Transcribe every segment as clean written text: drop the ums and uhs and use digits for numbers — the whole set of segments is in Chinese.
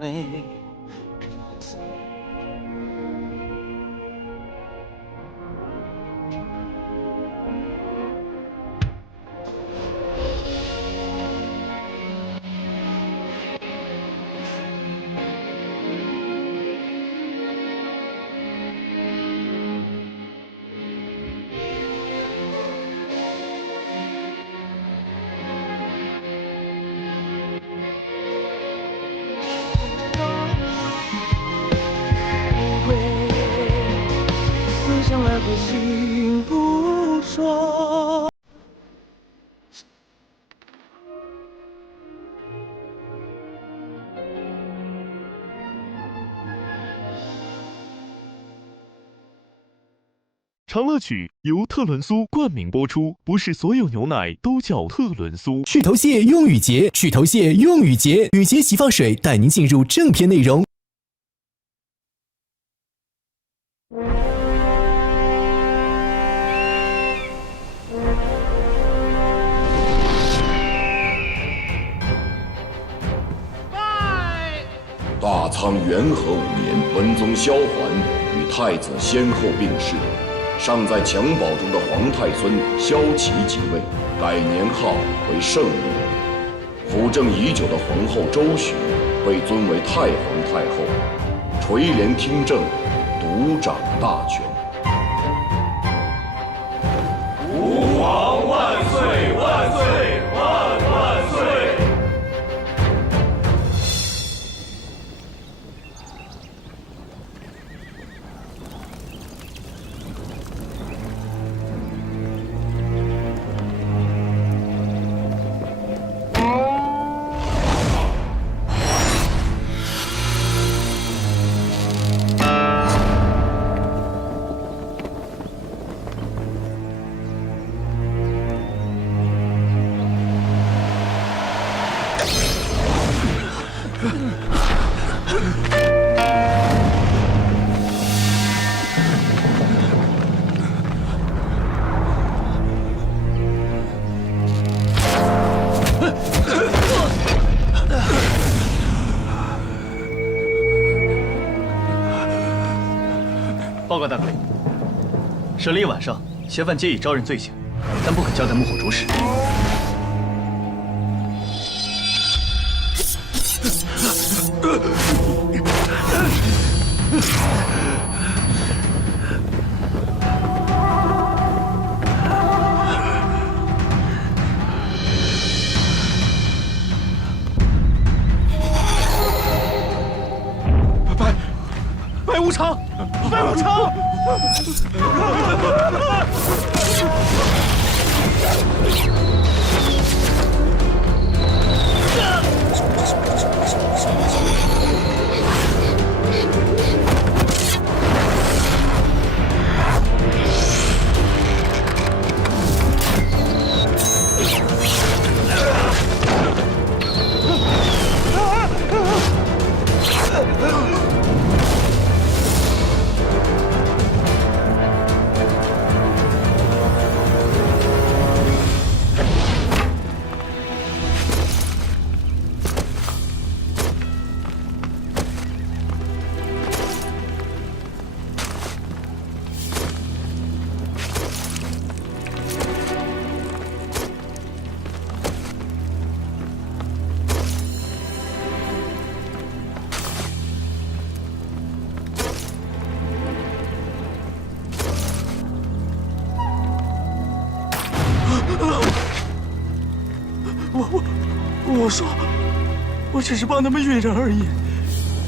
哎。想来不行不说。长乐曲由特仑苏冠名播出，不是所有牛奶都叫特仑苏。去头屑用雨洁，去头屑用雨洁，雨洁洗发水带您进入正片内容。大仓元和5年，文宗萧桓与太子先后病逝，尚在襁褓中的皇太孙萧齐即位，改年号为圣历。辅政已久的皇后周许被尊为太皇太后，垂帘听政，独掌大权。吾皇万岁万岁万岁！报告大队，审了一晚上，嫌犯皆已招认罪行，但不肯交代幕后主使。白无常，白无常！我只是帮他们运人而已。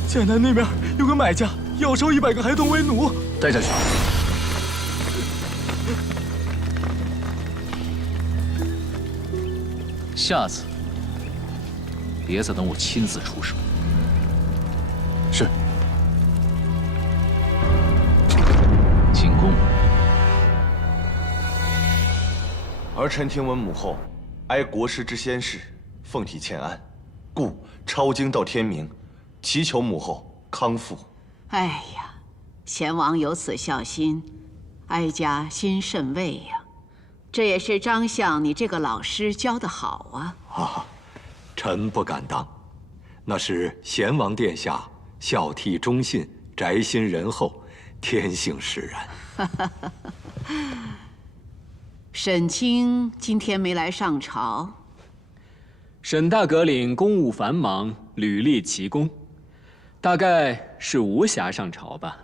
剑南那边有个买家要收100个孩童为奴，带下去。下次别再等我亲自出手。是。进宫。儿臣听闻母后哀国师之先事，奉体欠安，故抄经到天明，祈求母后康复。哎呀，贤王有此孝心，哀家心甚慰呀。这也是张相你这个老师教得好啊。臣不敢当。那是贤王殿下孝悌忠信、宅心仁厚，天性使然。沈清今天没来上朝。沈大阁领公务繁忙，屡立奇功，大概是无暇上朝吧。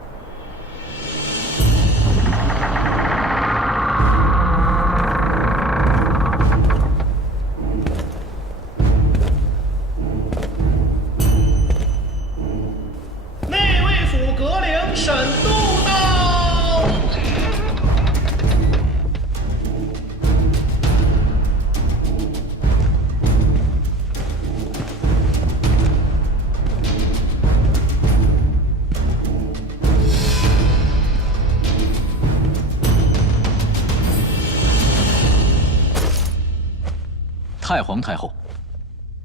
内卫府阁领沈都到。太皇太后，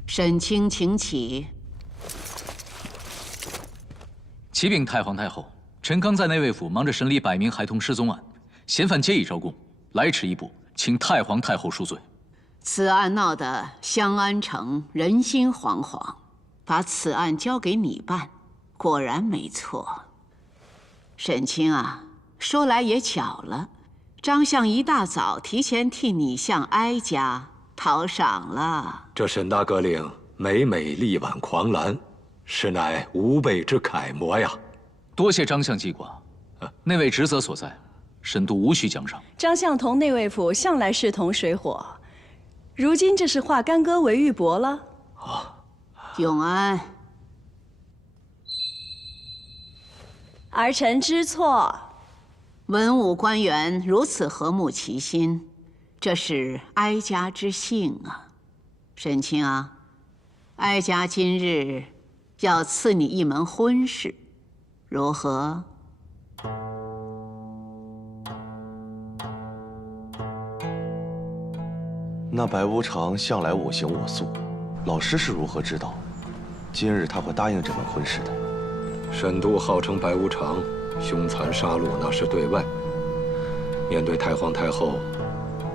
沈清请起。启禀太皇太后，臣刚在内卫府忙着审理100名孩童失踪案，嫌犯皆已招供，来迟一步，请太皇太后恕罪。此案闹得湘安城人心惶惶，把此案交给你办，果然没错。沈清啊，说来也巧了，张相一大早提前替你向哀家讨赏了。这沈大阁领每每力挽狂澜，实乃吾辈之楷模呀。多谢张相记挂，内卫职责所在，沈都无需奖赏。张相同内卫府向来势同水火，如今这是化干戈为玉帛了。永安，儿臣知错。文武官员如此和睦齐心，这是哀家之幸啊。沈清啊，哀家今日要赐你一门婚事，如何？那白无常向来我行我素，老师是如何知道今日他会答应这门婚事的？沈都号称白无常，凶残杀戮那是对外；面对太皇太后，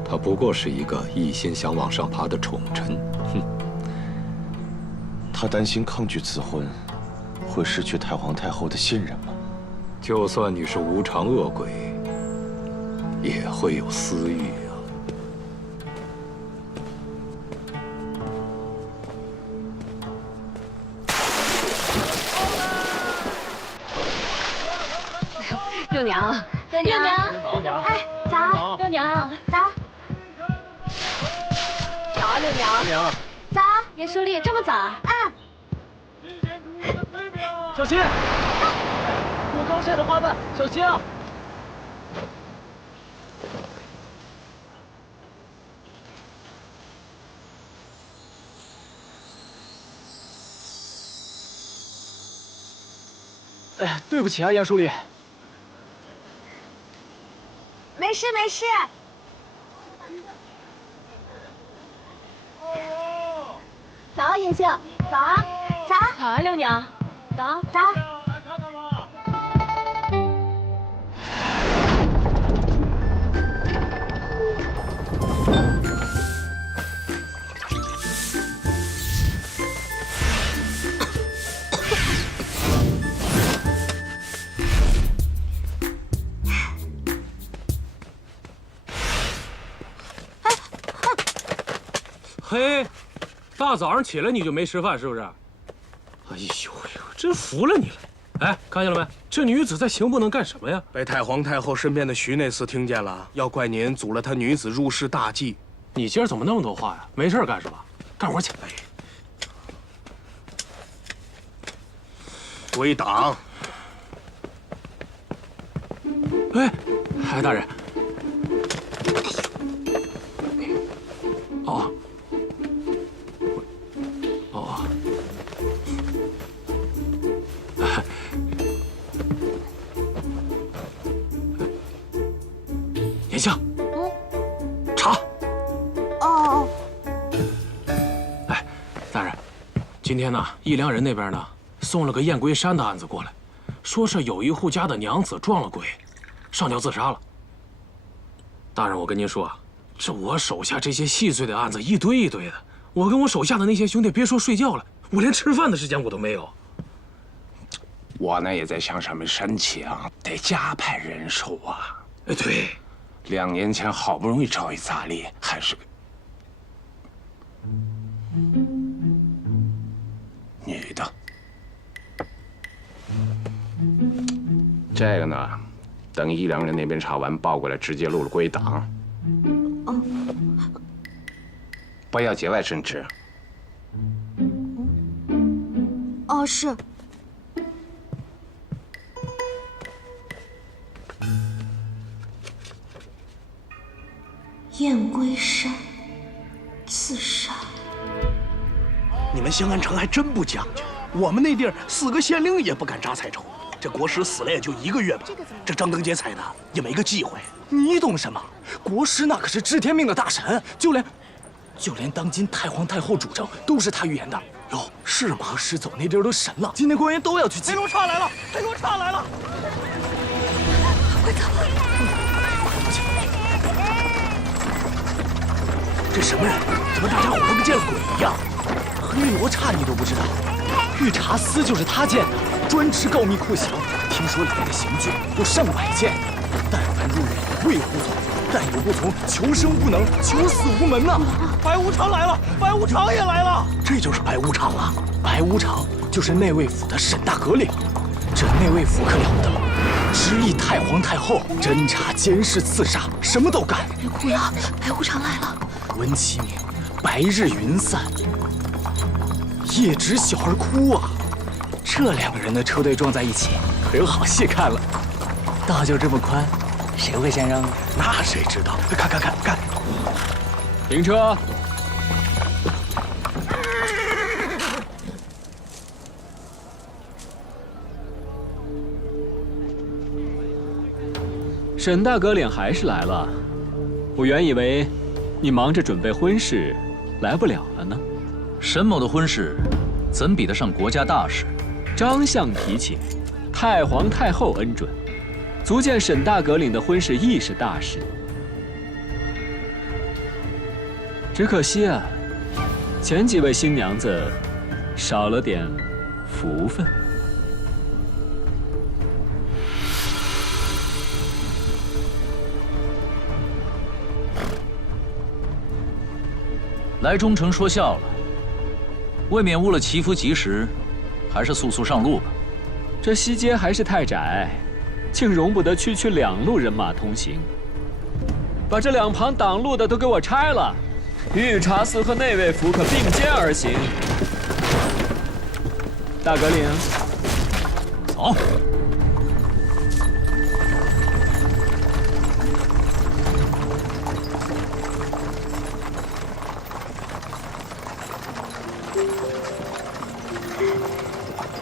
他不过是一个一心想往上爬的宠臣。哼！他担心抗拒此婚，会失去太皇太后的信任吗？就算你是无常恶鬼，也会有私欲啊。六娘，六娘，哎，早，六娘，早，早啊，六娘，早，严书丽，这么早啊？小心！我刚晒的花瓣，小心啊！哎呀，对不起啊，严书丽。没事没事。早啊，严秀，早啊，早，早啊，六娘，早，早。嘿，大早上起来你就没吃饭是不是？哎呦呦，真服了你了！哎，看见了没？这女子在刑部能干什么呀？被太皇太后身边的徐内侍听见了，要怪您阻了她女子入室大计。你今儿怎么那么多话呀？没事干是吧？干活去！归党。哎，哎，大人。哦。哦。严相。查。哦。哎，大人，今天呢，义良人那边呢送了个燕归山的案子过来，说是有一户家的娘子撞了鬼，上吊自杀了。大人，我跟您说啊，这我手下这些细碎的案子一堆一堆的，我跟我手下的那些兄弟别说睡觉了，我连吃饭的时间我都没有。我呢也在向上面申请，得加派人手啊。哎，对，2年前好不容易找一杂役，还是个女的。这个呢，等1、2人那边查完报过来，直接录了归档。不要节外生枝。哦，是。燕归山刺杀。你们兴安城还真不讲究，我们那地儿4个县令也不敢扎彩绸。这国师死了也就1个月吧，这张灯结彩的也没个忌讳。你懂什么？国师那可是知天命的大神，就连当今太皇太后主政都是他预言的。哟，是吗？国师走那地儿都神了，今天官员都要去祭。黑龙叉来了，黑龙叉来了！快走！这什么人？怎么大家伙都跟见了鬼一样？黑罗刹你都不知道？御茶司就是他建的，专吃告密酷刑。听说里面的刑具有上百件，但凡入狱为乎从，但有不从，求生不能，求死无门呐！白无常来了，白无常也来了。这就是白无常啊！白无常就是内卫府的沈大阁领，这内卫府可了得，直隶太皇太后，侦查、监视、刺杀，什么都干。别哭了，白无常来了。闻其名，白日云散，夜值小儿哭啊！这2个人的车队撞在一起，可有好戏看了。道就这么宽，谁会先让？那谁知道？看！停车！沈大阁领还是来了，我原以为你忙着准备婚事，来不了了呢。沈某的婚事，怎比得上国家大事？张相提请，太皇太后恩准，足见沈大阁领的婚事亦是大事。只可惜啊，前几位新娘子少了点福分。来忠诚说笑了，未免误了祈福吉时，还是速速上路吧。这西街还是太窄，竟容不得区区2路人马通行。把这2旁挡路的都给我拆了，御茶司和内卫府可并肩而行。大阁领，走。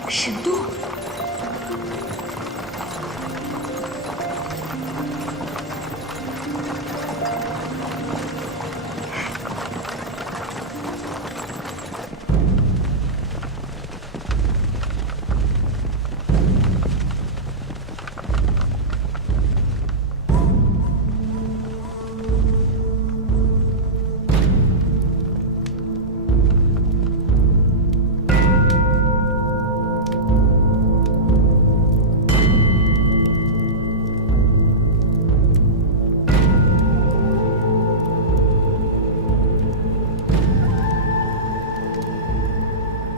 沈度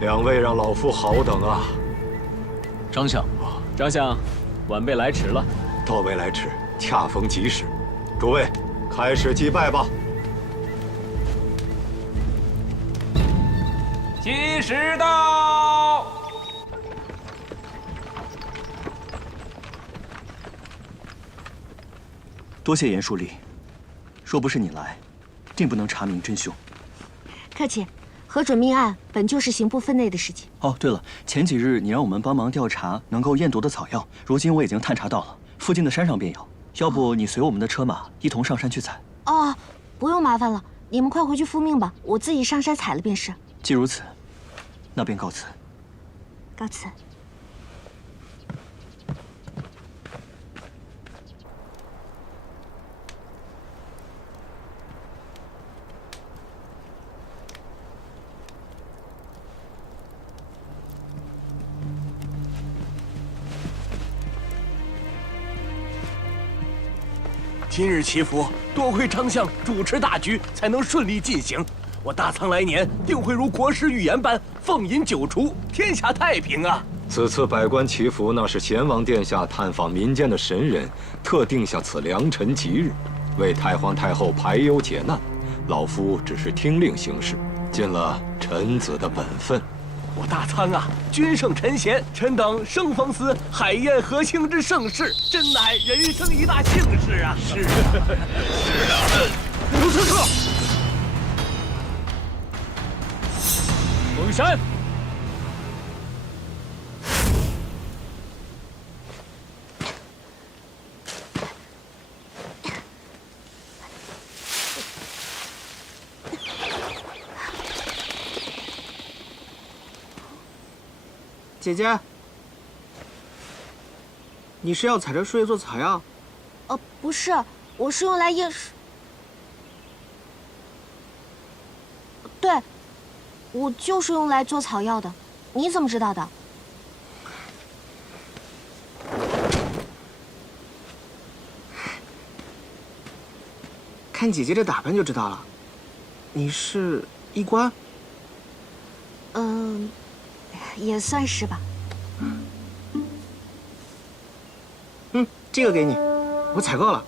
，2位让老夫好等啊！张相，张相，晚辈来迟了。到位来迟，恰逢其时。诸位，开始祭拜吧。吉时到。多谢严书吏，若不是你来，定不能查明真凶。客气。核准命案本就是刑部分内的事情。哦，对了，前几日你让我们帮忙调查能够验毒的草药，如今我已经探查到了，附近的山上便有。要不你随我们的车马一同上山去采？哦，不用麻烦了，你们快回去复命吧，我自己上山采了便是。既如此，那便告辞。告辞。今日祈福，多亏丞相主持大局，才能顺利进行。我大仓来年定会如国师预言般，凤饮酒厨，天下太平啊！此次百官祈福，那是贤王殿下探访民间的神人，特定下此良辰吉日，为太皇太后排忧解难。老夫只是听令行事，尽了臣子的本分。我大仓啊，君圣臣贤，臣等生逢此海晏和庆之盛事，真乃人生一大幸事啊！是啊，是啊。刘刺客，封山。姐姐，你是要采这树叶做草药？不是，我是用来验尸。对，我就是用来做草药的。你怎么知道的？看姐姐这打扮就知道了。你是医官？也算是吧。这个给你，我采购了。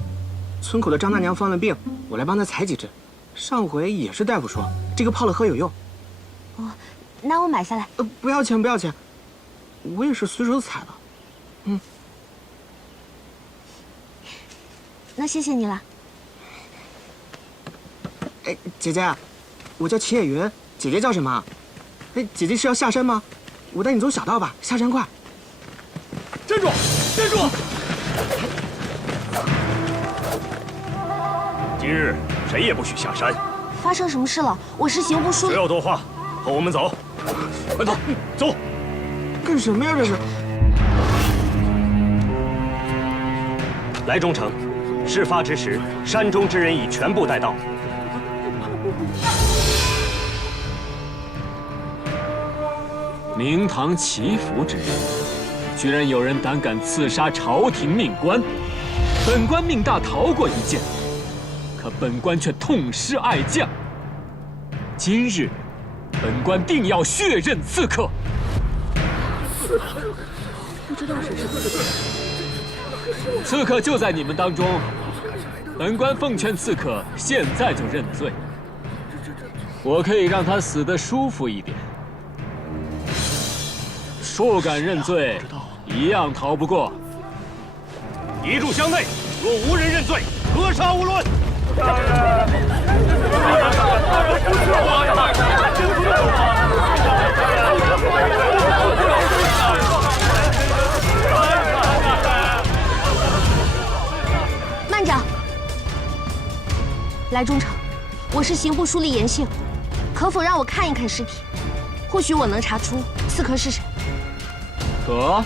村口的张大娘犯了病，我来帮她采几支。上回也是大夫说这个泡了喝有用。哦，那我买下来。不要钱，不要钱，我也是随手采的。那谢谢你了。哎，姐姐，我叫齐野云，姐姐叫什么？哎，姐姐是要下山吗？我带你走小道吧，下山快。站住！站住！今日谁也不许下山。发生什么事了？我是刑部书不要多话，和我们走。快走，走！干什么呀？这是。来中丞，事发之时，山中之人已全部带到。明堂祈福之日，居然有人胆敢刺杀朝廷命官，本官命大逃过一剑，可本官却痛失爱将。今日，本官定要血刃刺客。不知道谁是刺客。刺客就在你们当中，本官奉劝刺客现在就认罪，我可以让他死得舒服一点。不敢认罪，一样逃不过。一炷香内，若无人认罪，格杀勿论。慢着，来中丞，我是刑部书吏严姓，可否让我看一看尸体？或许我能查出刺客是谁。可。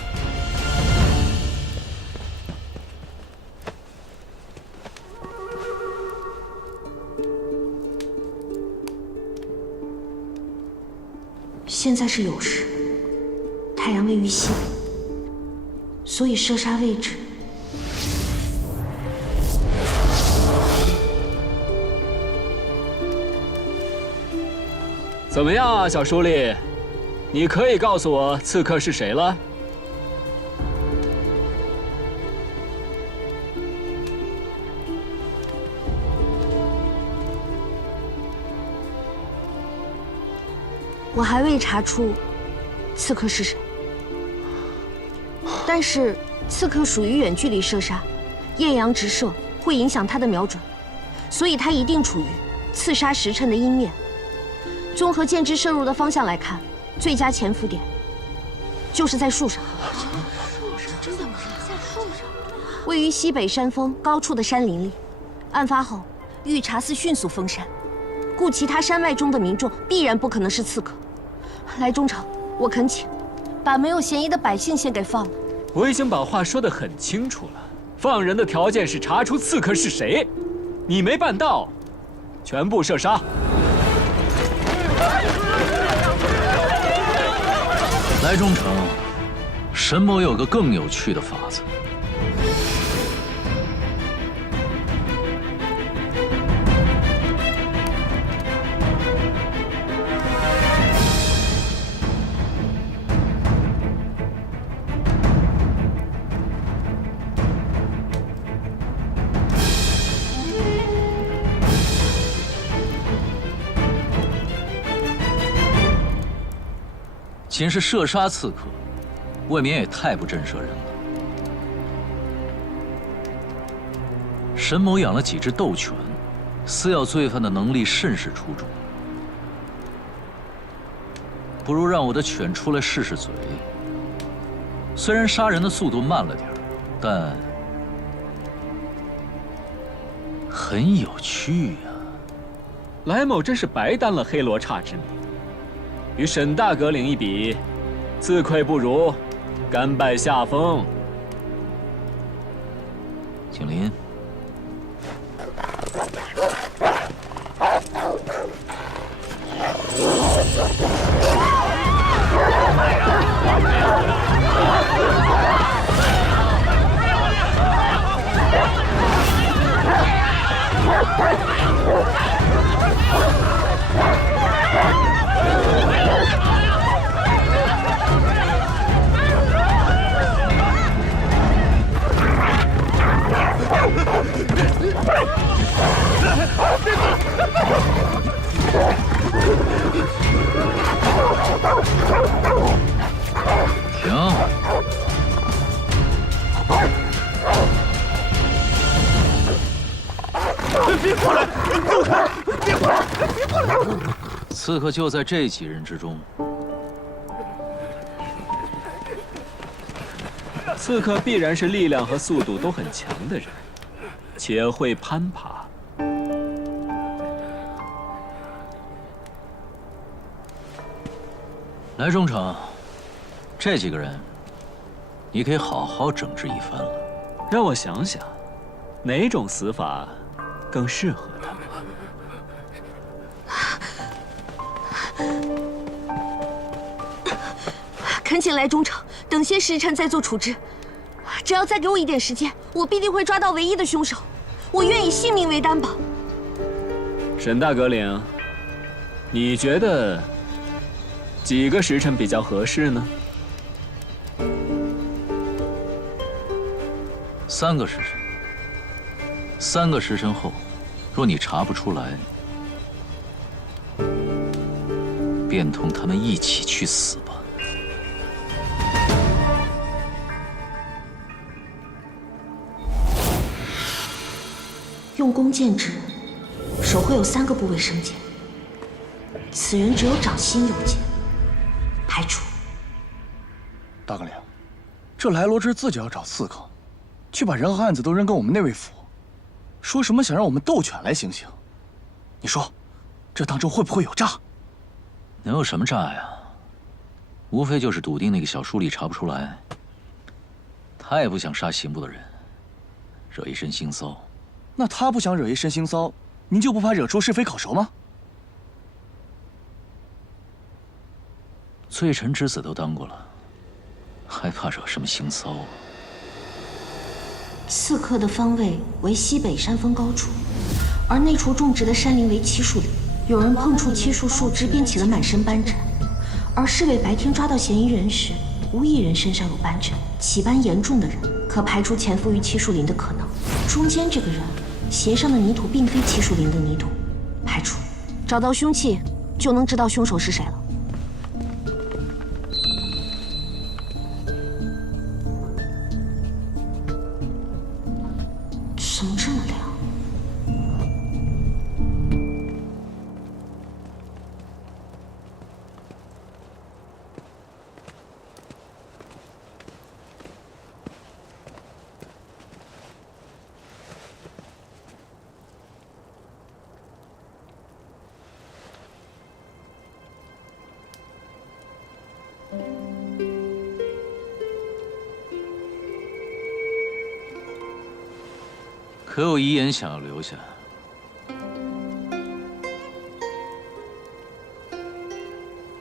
现在是酉时，太阳位于西北，所以射杀位置怎么样啊，小书吏？你可以告诉我刺客是谁了？我还未查出刺客是谁，但是刺客属于远距离射杀，艳阳直射会影响他的瞄准，所以他一定处于刺杀时辰的阴面。综合箭支射入的方向来看，最佳潜伏点就是在树上。真的吗？在树上，位于西北山峰高处的山林里。案发后，御茶司迅速封山，故其他山脉中的民众必然不可能是刺客。来中丞，我恳请，把没有嫌疑的百姓先给放了。我已经把话说得很清楚了，放人的条件是查出刺客是谁，你没办到，全部射杀。来中丞，沈某有个更有趣的法子。仅是射杀刺客，未免也太不震慑人了。沈某养了几只斗犬，撕咬罪犯的能力甚是出众。不如让我的犬出来试试嘴。虽然杀人的速度慢了点儿，但很有趣呀。来某真是白担了黑罗刹之名，与沈大阁领一比，自愧不如，甘拜下风。景林。 别过来！走开！别过来！别过来！刺客就在这几人之中。刺客必然是力量和速度都很强的人，且会攀爬。来，忠诚，这几个人，你可以好好整治一番了。让我想想，哪种死法更适合他们？恳请来忠诚，等些时辰再做处置。只要再给我一点时间，我必定会抓到唯一的凶手。我愿以性命为担保。沈大阁领，你觉得几个时辰比较合适呢？3个时辰。3个时辰后，若你查不出来，便同他们一起去死吧。 用弓箭之人，手会有3个部位生茧。此人只有掌心有茧，排除。大阁领，这来罗之自己要找刺客，却把人和案子都扔给我们内卫府，说什么想让我们斗犬来行刑。你说，这当中会不会有诈？能有什么诈呀？无非就是笃定那个小书吏查不出来。他也不想杀刑部的人，惹一身腥骚。 那他不想惹一身腥骚，您就不怕惹出是非口舌吗？罪臣之子都当过了，还怕惹什么腥骚啊？刺客的方位为西北山峰高处，而内处种植的山林为漆树林。有人碰触漆树树枝，便起了满身斑疹。而市委白天抓到嫌疑人时，无一人身上有斑疹。起斑严重的人，可排除潜伏于漆树林的可能。中间这个人。 鞋上的泥土并非漆树林的泥土，排除。找到凶器，就能知道凶手是谁了。怎么这么亮？可有遗言想要留下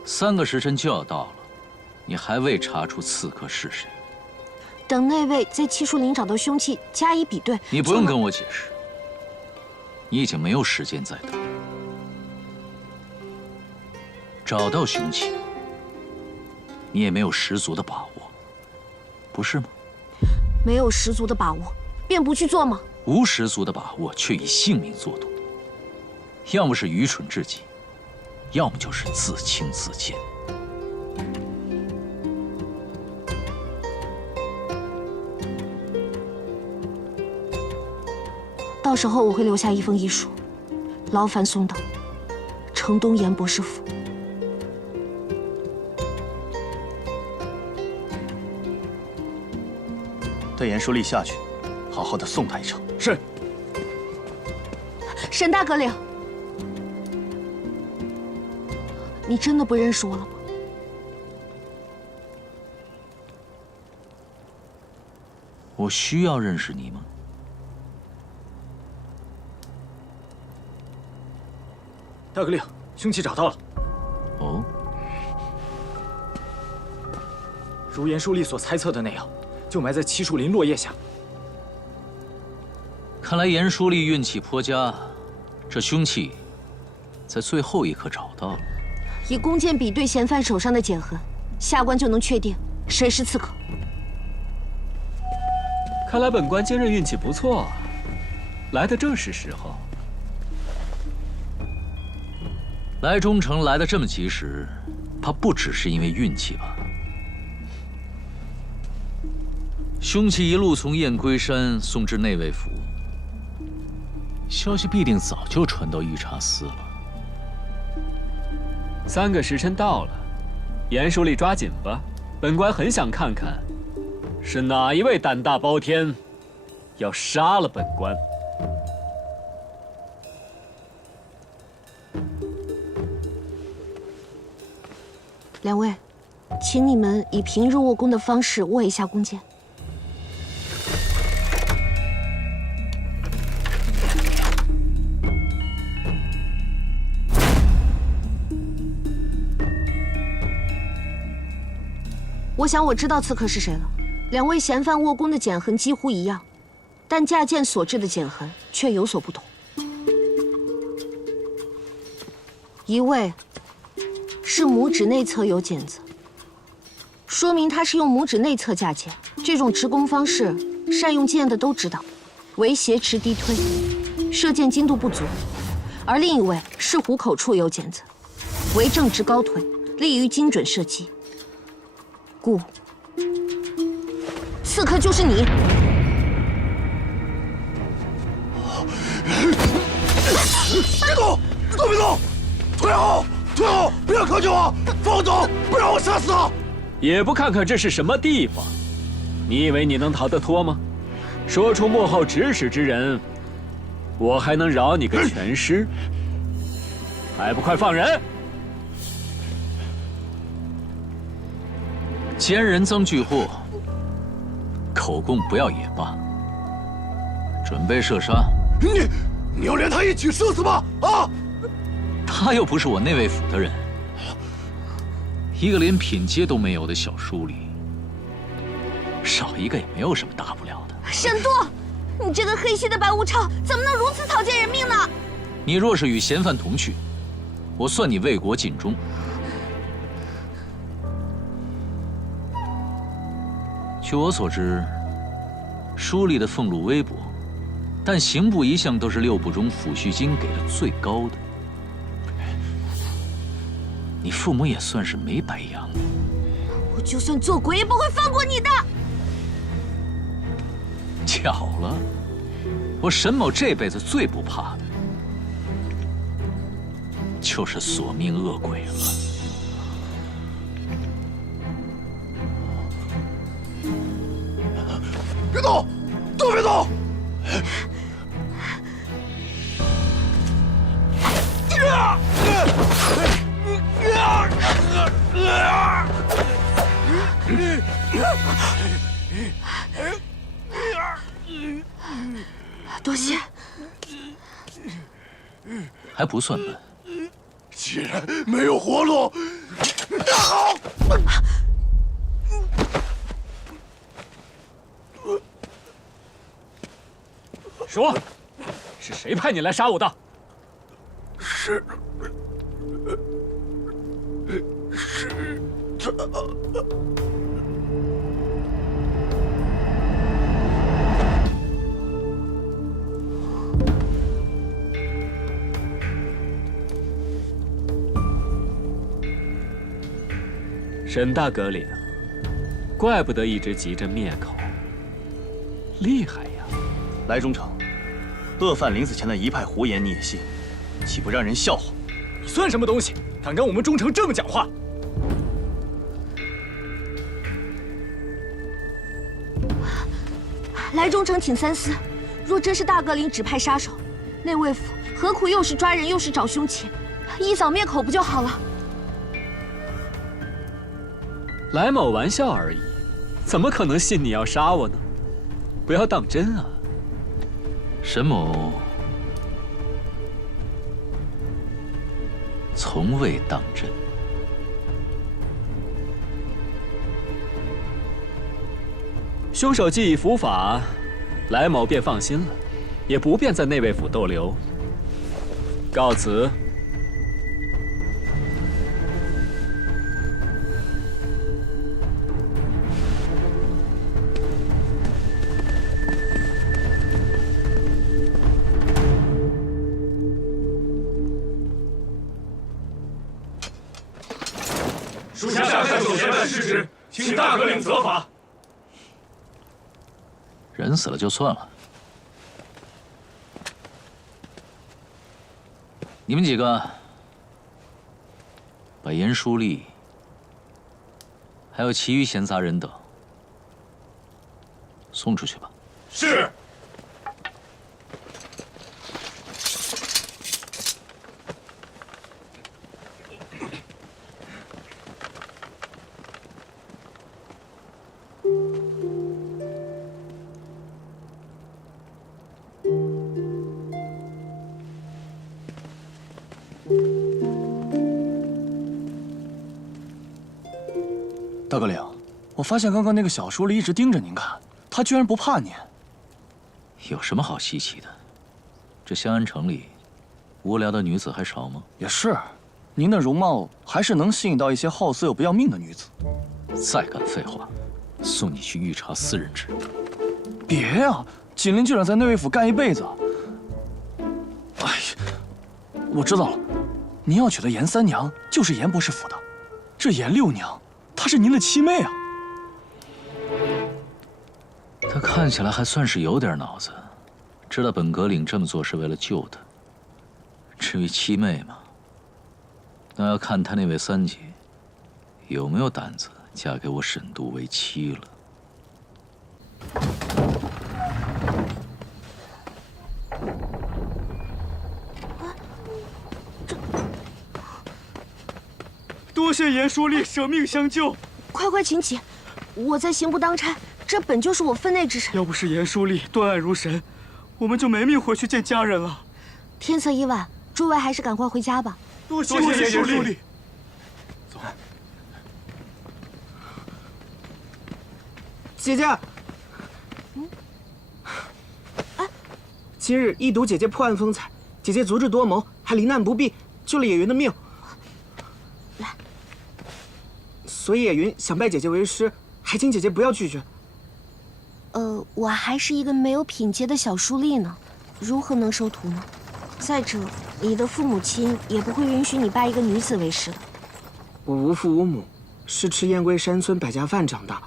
？3个时辰就要到了，你还未查出刺客是谁？等那位在漆树林找到凶器，加以比对。你不用跟我解释，你已经没有时间再等。找到凶器，你也没有十足的把握，不是吗？没有十足的把握，便不去做吗？ 无十足的把握，却以性命作赌，要么是愚蠢至极，要么就是自轻自贱。到时候我会留下一封遗书，劳烦送到城东严博士府。带严书立下去，好好的送他一程。是。沈大阁领，你真的不认识我了吗？我需要认识你吗？大阁领，凶器找到了。哦，如严书立所猜测的那样，就埋在漆树林落叶下。看来严书立运气颇佳，这凶器在最后一刻找到了。以弓箭比对嫌犯手上的茧痕，下官就能确定谁是刺客。看来本官今日运气不错，来的正是时候。来中城来的这么及时，怕不只是因为运气吧？凶器一路从燕归山送至内卫府，消息必定早就传到御茶司了。3个时辰到了，严书立抓紧吧，本官很想看看，是哪一位胆大包天，要杀了本官。两位，请你们以平日握弓的方式握一下弓箭。我想我知道刺客是谁了。两位嫌犯握弓的茧痕几乎一样，但架箭所致的茧痕却有所不同。一位是拇指内侧有茧子，说明他是用拇指内侧架箭。这种持弓方式，善用箭的都知道，为斜持低推，射箭精度不足。而另一位是虎口处有茧子，为正直高推，利于精准射击。故刺客就是你。别动！都别动！退后！退后！不要靠近我！放我走！不让我杀死他！也不看看这是什么地方，你以为你能逃得脱吗？说出幕后指使之人，我还能饶你个全尸？还不快放人！奸人赃俱获，口供不要也罢。准备射杀。你要连他一起射死吗？啊！他又不是我内卫府的人，一个连品阶都没有的小书吏，少一个也没有什么大不了的。沈度，你这个黑心的白无常，怎么能如此草菅人命呢？你若是与嫌犯同去，我算你为国尽忠。据我所知，书吏的俸禄微薄，但刑部一向都是6部中抚恤金给的最高的。你父母也算是没白养你。我就算做鬼也不会放过你的。巧了，我沈某这辈子最不怕的，就是索命恶鬼了。别动！都别动！多谢。还不算笨。既然没有活路，那好。说，是谁派你来杀我的？是他。沈大阁领，怪不得一直急着灭口，厉害呀！来中丞，恶犯临死前的一派胡言你也信，岂不让人笑话？你算什么东西？敢跟我们忠诚这么讲话？来忠诚，请三思。若真是大哥领指派杀手，那魏府何苦又是抓人又是找凶器？一扫灭口不就好了？来某玩笑而已，怎么可能信你要杀我呢？不要当真啊！沈某从未当真。凶手既已伏法，来某便放心了，也不便在内卫府逗留。告辞。属下向所前办事时，请大哥领责罚。人死了就算了，你们几个把严书立还有其余闲杂人等送出去吧。是。大哥领，我发现刚刚那个小书吏一直盯着您看，他居然不怕您。有什么好稀奇的？这香安城里，无聊的女子还少吗？也是，您的容貌还是能吸引到一些好色又不要命的女子。再敢废话，送你去御茶司任职。别呀，锦麟居然在内卫府干一辈子。哎呀，我知道了，您要娶的严三娘就是严博士府的，这严六娘。她是您的七妹啊！她看起来还算是有点脑子，知道本阁领这么做是为了救她。至于七妹嘛，那要看她那位三姐有没有胆子嫁给我沈都为妻了。多谢严书吏舍命相救，快快请起，我在刑部当差，这本就是我分内之事。要不是严书吏断案如神，我们就没命回去见家人了。天色已晚，诸位还是赶快回家吧。多谢严书吏。走。姐姐。今日一睹姐姐破案风采，姐姐足智多谋，还罹难不避，救了野云的命。来。所以野云想拜姐姐为师，还请姐姐不要拒绝。我还是一个没有品阶的小书吏呢，如何能收徒呢？再者，你的父母亲也不会允许你拜一个女子为师的。我无父无母，是吃燕归山村百家饭长大，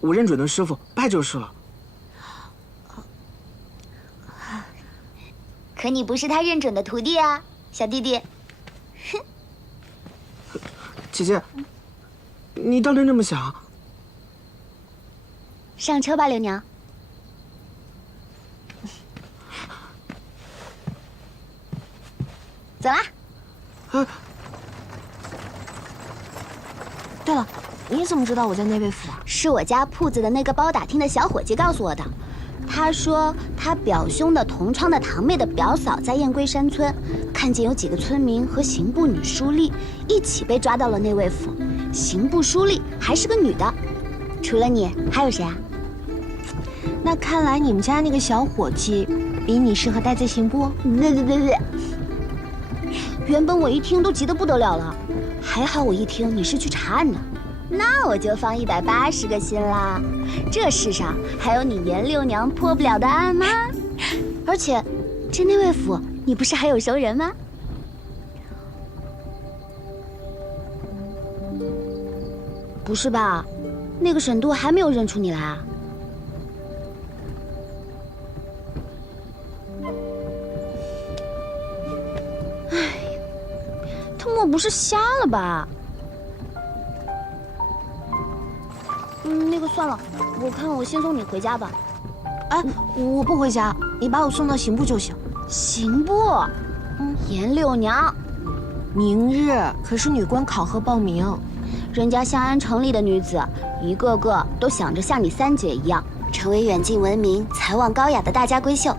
我认准的师傅拜就是了。可你不是他认准的徒弟啊，小弟弟。哼。姐姐，你当真这么想？上车吧，刘娘。走啦。对了，你怎么知道我在内卫府啊？是我家铺子的那个包打听的小伙计告诉我的。他说他表兄的同窗的堂妹的表嫂在燕归山村，看见有几个村民和刑部女书吏一起被抓到了内卫府，刑部书吏还是个女的。除了你，还有谁啊？那看来你们家那个小伙计比你适合待在刑部。对。原本我一听都急得不得了了，还好我一听你是去查案的，那我就放180个心啦。这世上还有你严六娘破不了的案吗？而且，这内卫府你不是还有熟人吗？不是吧？那个沈都还没有认出你来啊？不是瞎了吧？那个算了，我看我先送你回家吧。哎，我不回家，你把我送到刑部就行。刑部，颜六娘，明日可是女官考核报名，人家香安城里的女子，一个个都想着像你三姐一样，成为远近闻名、才望高雅的大家闺秀。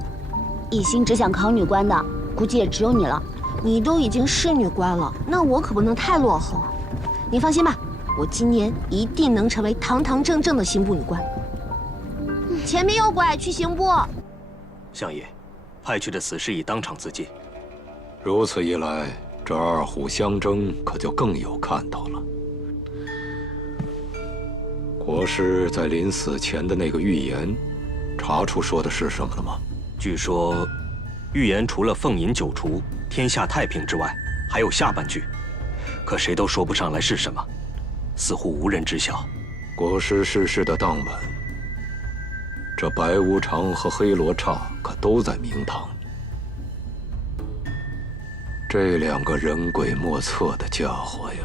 一心只想考女官的，估计也只有你了。你都已经是女官了，那我可不能太落后啊！你放心吧，我今年一定能成为堂堂正正的刑部女官。前面右拐去刑部。相爷，派去的死士已当场自尽。如此一来，这二虎相争可就更有看头了。国师在临死前的那个预言，查出说的是什么了吗？据说，预言除了凤饮九除、天下太平之外，还有下半句，可谁都说不上来是什么，似乎无人知晓。国师逝世的当晚，这白无常和黑罗刹可都在明堂。这两个人鬼莫测的家伙呀！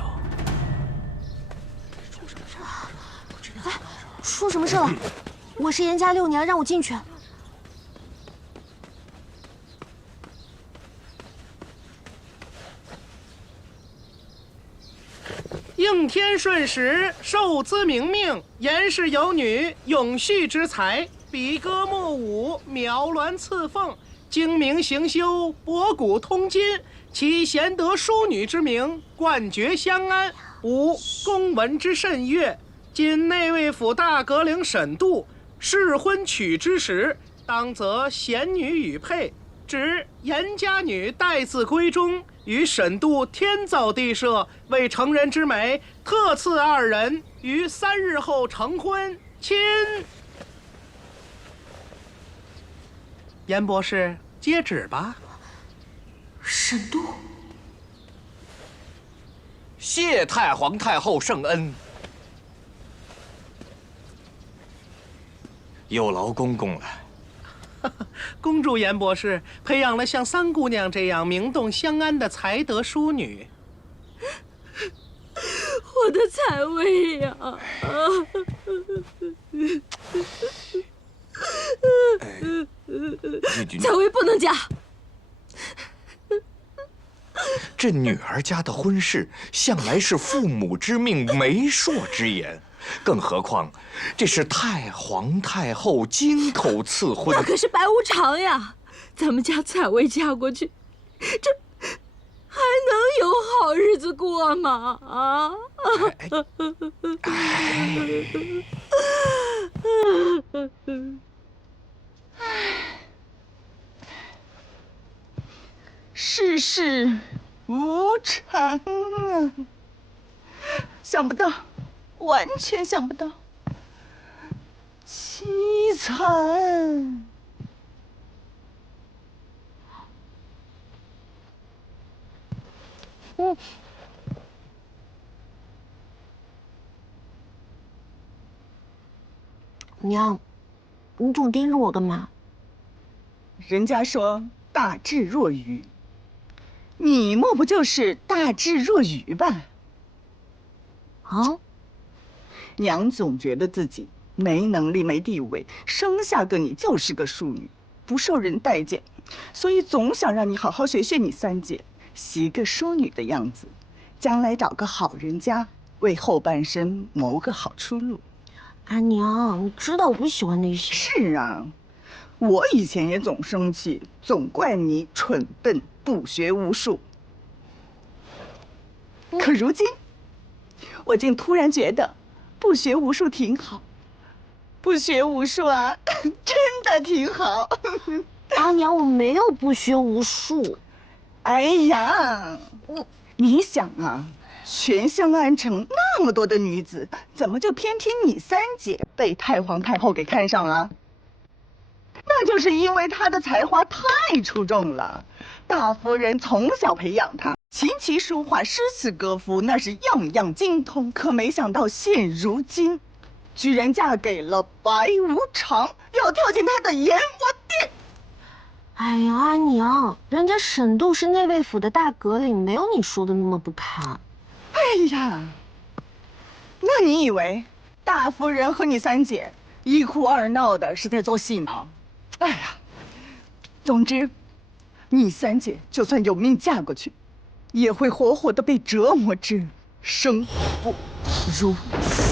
哎，出什么事了？我是严家六娘，让我进去。应天顺时，受兹明命，严氏有女，永续之才，比歌慕舞，描鸾刺凤，精明行修，博古通今。其贤德淑女之名，冠绝相安。吾公闻之甚悦。今内卫府大阁领审度，适婚娶之时，当择贤女与配。指严家女待字闺中，与审度天造地设，为成人之美，特赐二人于3日后成婚。亲。严博士，接旨吧。沈度，谢太皇太后圣恩，有劳公公了。恭祝严博士培养了像三姑娘这样名动香安的才德淑女。我的彩薇呀！彩薇不能嫁。这女儿家的婚事向来是父母之命、媒妁之言，更何况这是太皇太后金口赐婚。那可是白无常呀！咱们家彩薇嫁过去，这还能有好日子过吗？啊！世事无常啊！想不到，完全想不到，凄惨。娘，你总盯着我干嘛？人家说大智若愚，你莫不就是大智若愚吧？啊？娘总觉得自己没能力、没地位，生下个你就是个庶女，不受人待见，所以总想让你好好学学你三姐，习个淑女的样子，将来找个好人家，为后半生谋个好出路。阿娘，你知道我不喜欢那些。是啊，我以前也总生气，总怪你蠢笨不学无术。可如今，我竟突然觉得不学无术挺好，不学无术啊，真的挺好。阿娘，我没有不学无术。哎呀，你想啊，全香安城那么多的女子，怎么就偏偏你三姐被太皇太后给看上了？那就是因为她的才华太出众了，大夫人从小培养她，琴棋书画、诗词歌赋，那是样样精通。可没想到现如今，居然嫁给了白无常，要跳进他的阎王殿。哎呀，阿娘，人家沈度是内卫府的大阁领，没有你说的那么不堪。哎呀，那你以为大夫人和你三姐一哭二闹的是在做戏吗？哎呀，总之，你三姐就算有命嫁过去，也会活活的被折磨至生不如死。